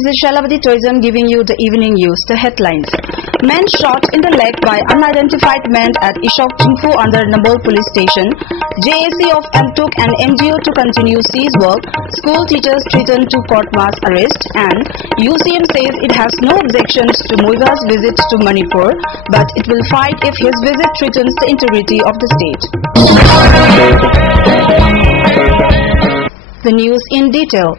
this is Shalabati Tourism giving you the evening news, the headlines. Men shot in the leg by unidentified men at Ishok Chingfu under Nambol police station. JAC of M took an NGO to continue siege work. School teachers threatened to court mass arrest. And UCM says it has no objections to Muiva's visit to Manipur, but it will fight if his visit threatens the integrity of the state. The news in detail.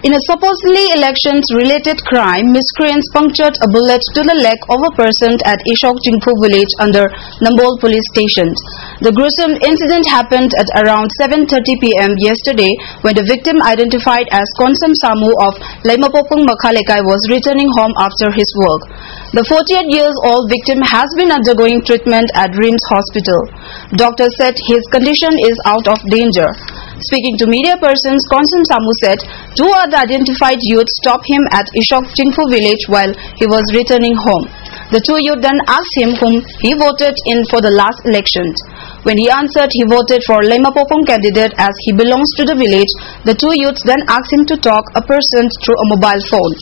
In a supposedly elections-related crime, miscreants punctured a bullet to the leg of a person at Ishok Chingfu village under Nambol police station. The gruesome incident happened at around 7:30 p.m. yesterday when the victim, identified as Konsam Samu of Laimapopung Makhalekai, was returning home after his work. The 48-year-old victim has been undergoing treatment at RIMS hospital. Doctors said his condition is out of danger. Speaking to media persons, Konsam Samu said two unidentified youths stopped him at Ishok Chingfu village while he was returning home. The two youths then asked him whom he voted in for the last election. When he answered he voted for Laimapopong candidate as he belongs to the village, the two youths then asked him to talk a person through a mobile phone.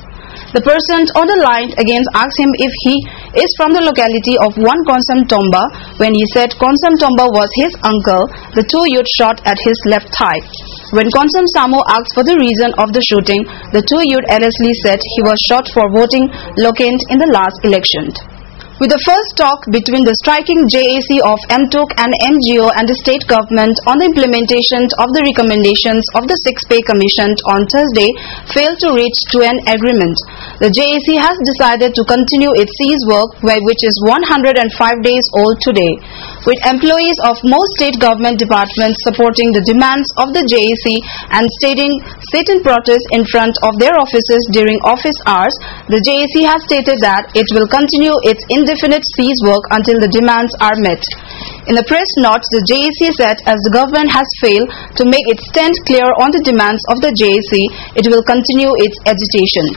The person on the line again asked him if he is from the locality of one Konsam Tomba. When he said Konsam Tomba was his uncle, the two youths shot at his left thigh. When Konsam Samu asked for the reason of the shooting, the two youths allegedly said he was shot for voting locant in the last election. With the first talk between the striking JAC of M took and NGO and the state government on the implementation of the recommendations of the 6-Pay Commission on Thursday failed to reach to an agreement, the JAC has decided to continue its siege work, which is 105 days old today. With employees of most state government departments supporting the demands of the JAC and sit in protest in front of their offices during office hours, the JAC has stated that it will continue its indefinite siege work until the demands are met. In the press note, the JAC said as the government has failed to make its stand clear on the demands of the JAC, it will continue its agitation.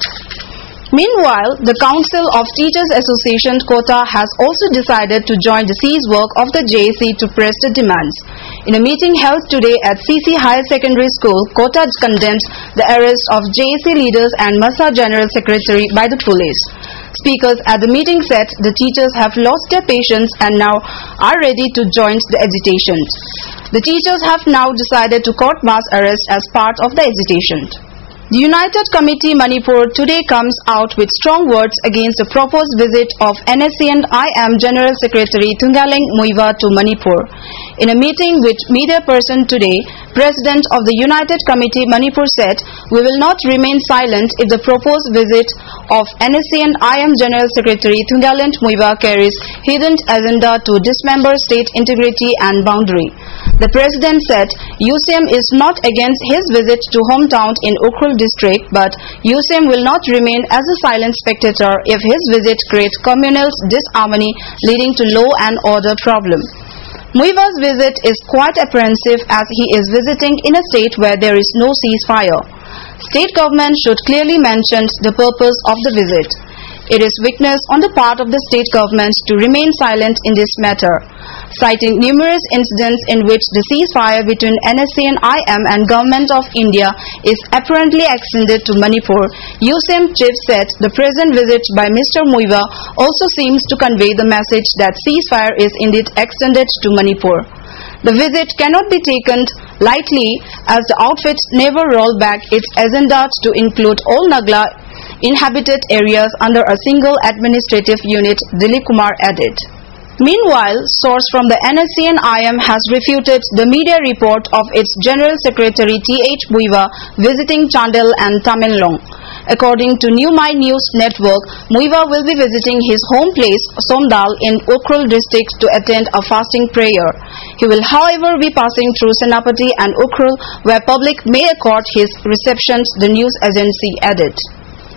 Meanwhile, the Council of Teachers Association Kota has also decided to join the siege work of the JAC to press the demands. In a meeting held today at CC Higher Secondary School, Kota condemns the arrest of JAC leaders and MASA General Secretary by the police. Speakers at the meeting said the teachers have lost their patience and now are ready to join the agitation. The teachers have now decided to court mass arrest as part of the agitation. The United Committee Manipur today comes out with strong words against the proposed visit of NSC and IM General Secretary Thungaleng Muiva to Manipur. In a meeting with media person today, President of the United Committee Manipur said, "We will not remain silent if the proposed visit of NSC and IM General Secretary Thungaleng Muiva carries hidden agenda to dismember state integrity and boundary." The President said UCM is not against his visit to hometown in Ukhrul district, but UCM will not remain as a silent spectator if his visit creates communal disharmony leading to law and order problem. Muiva's visit is quite apprehensive as he is visiting in a state where there is no ceasefire. State government should clearly mention the purpose of the visit. It is weakness on the part of the state government to remain silent in this matter. Citing numerous incidents in which the ceasefire between NSC and IM and Government of India is apparently extended to Manipur, UCM chief said the present visit by Mr. Muiva also seems to convey the message that ceasefire is indeed extended to Manipur. The visit cannot be taken lightly as the outfit never rolled back its agenda to include all Nagla inhabited areas under a single administrative unit, Dilip Kumar added. Meanwhile, source from the NSC and IM has refuted the media report of its General Secretary T.H. Muiva visiting Chandel and Tamenlong. According to New My News Network, Muiva will be visiting his home place, Somdal, in Ukhrul district to attend a fasting prayer. He will, however, be passing through Senapati and Ukhrul, where public may accord his reception, the news agency added.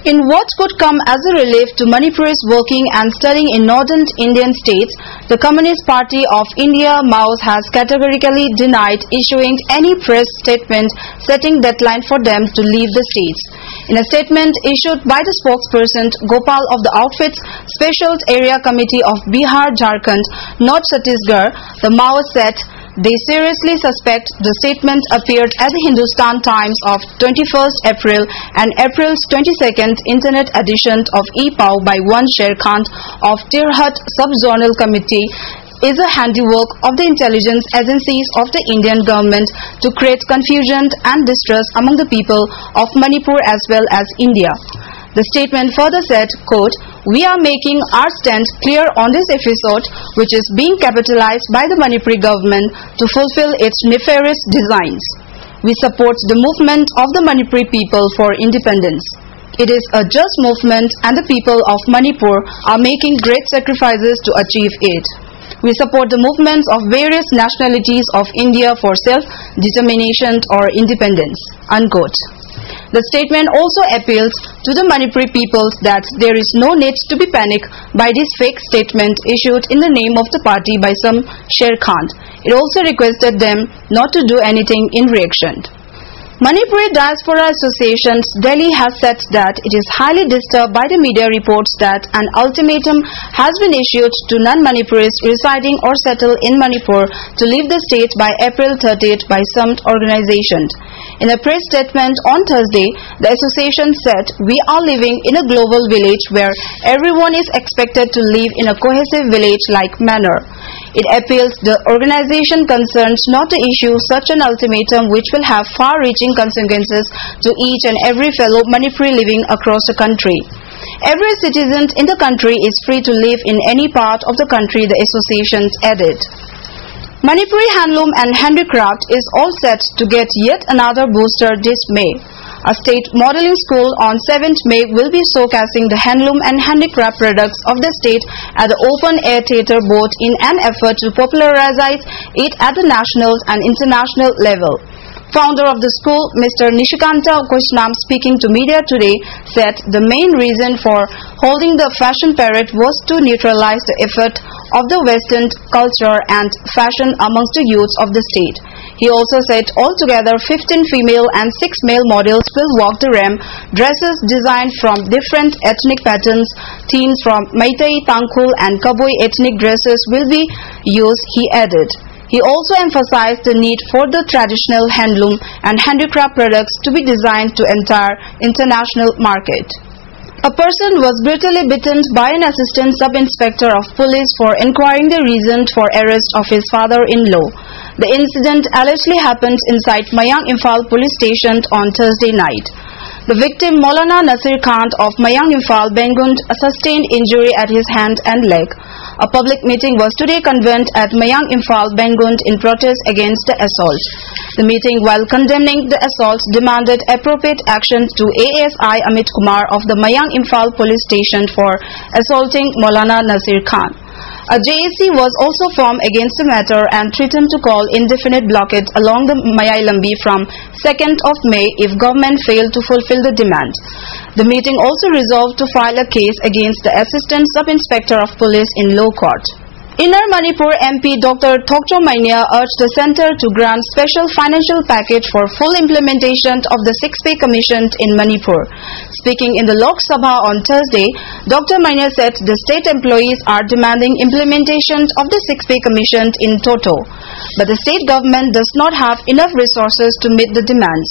In what could come as a relief to Manipuris working and studying in northern Indian states, the Communist Party of India (MAO) has categorically denied issuing any press statement setting deadline for them to leave the states. In a statement issued by the spokesperson Gopal of the outfit's Special Area Committee of Bihar, Jharkhand, North Chhattisgarh, the MAO said They seriously suspect the statement appeared at the Hindustan Times of 21st April and April's 22nd Internet edition of E-Paw by one Sher Khan of Tirhat Sub-Zonal Committee is a handiwork of the intelligence agencies of the Indian government to create confusion and distress among the people of Manipur as well as India. The statement further said, quote, "We are making our stand clear on this episode, which is being capitalized by the Manipuri government to fulfill its nefarious designs. We support the movement of the Manipuri people for independence. It is a just movement and the people of Manipur are making great sacrifices to achieve it. We support the movements of various nationalities of India for self-determination or independence." Unquote. The statement also appeals to the Manipuri peoples that there is no need to be panicked by this fake statement issued in the name of the party by some Sher Khan. It also requested them not to do anything in reaction. Manipuri Diaspora Association's Delhi has said that it is highly disturbed by the media reports that an ultimatum has been issued to non-Manipuris residing or settled in Manipur to leave the state by April 30th by some organization. In a press statement on Thursday, the association said, "We are living in a global village where everyone is expected to live in a cohesive village-like manner." It appeals the organization concerns not to issue such an ultimatum which will have far-reaching consequences to each and every fellow Manipuri living across the country. Every citizen in the country is free to live in any part of the country, the association added. Manipuri handloom and handicraft is all set to get yet another booster this May. A state modeling school on 7th May will be showcasing the handloom and handicraft products of the state at the open-air theatre both in an effort to popularize it at the national and international level. Founder of the school, Mr. Nishikanta Kushnam, speaking to media today, said the main reason for holding the fashion parade was to neutralize the effect of the Western culture and fashion amongst the youths of the state. He also said altogether 15 female and 6 male models will walk the ramp. Dresses designed from different ethnic patterns, themes from Meitei, Tangkhul and Kabui ethnic dresses will be used, he added. He also emphasized the need for the traditional handloom and handicraft products to be designed to entire international market. A person was brutally beaten by an assistant sub-inspector of police for inquiring the reason for arrest of his father-in-law. The incident allegedly happened inside Mayang Imphal police station on Thursday night. The victim, Maulana Nasir Khan of Mayang Imphal, Bengun, sustained injury at his hand and leg. A public meeting was today convened at Mayang Imphal, Bengun in protest against the assault. The meeting, while condemning the assault, demanded appropriate action to ASI Amit Kumar of the Mayang Imphal police station for assaulting Maulana Nasir Khan. A JAC was also formed against the matter and threatened to call indefinite blockade along the Mayai-Lambi from 2nd of May if government failed to fulfill the demand. The meeting also resolved to file a case against the Assistant Sub-Inspector of Police in low court. Inner Manipur MP Dr. Thokcho Mainya urged the centre to grant special financial package for full implementation of the 6-pay commission in Manipur. Speaking in the Lok Sabha on Thursday, Dr. Mainya said the state employees are demanding implementation of the 6-pay commission in toto, but the state government does not have enough resources to meet the demands.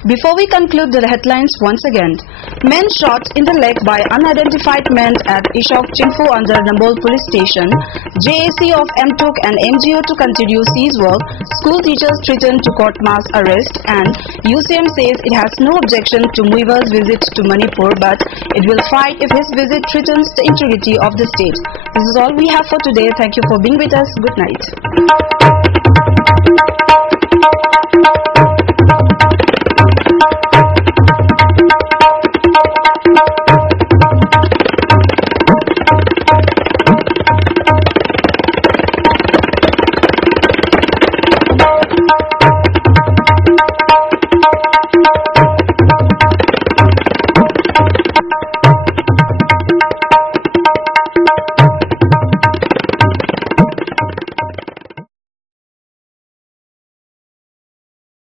Before we conclude the headlines once again, men shot in the leg by unidentified men at Ishok Chingfu under Nambol police station, JAC of MTUK and MGO to continue seize work, school teachers threatened to court mass arrest, and UCM says it has no objection to Muiva's visit to Manipur but it will fight if his visit threatens the integrity of the state. This is all we have for today. Thank you for being with us. Good night.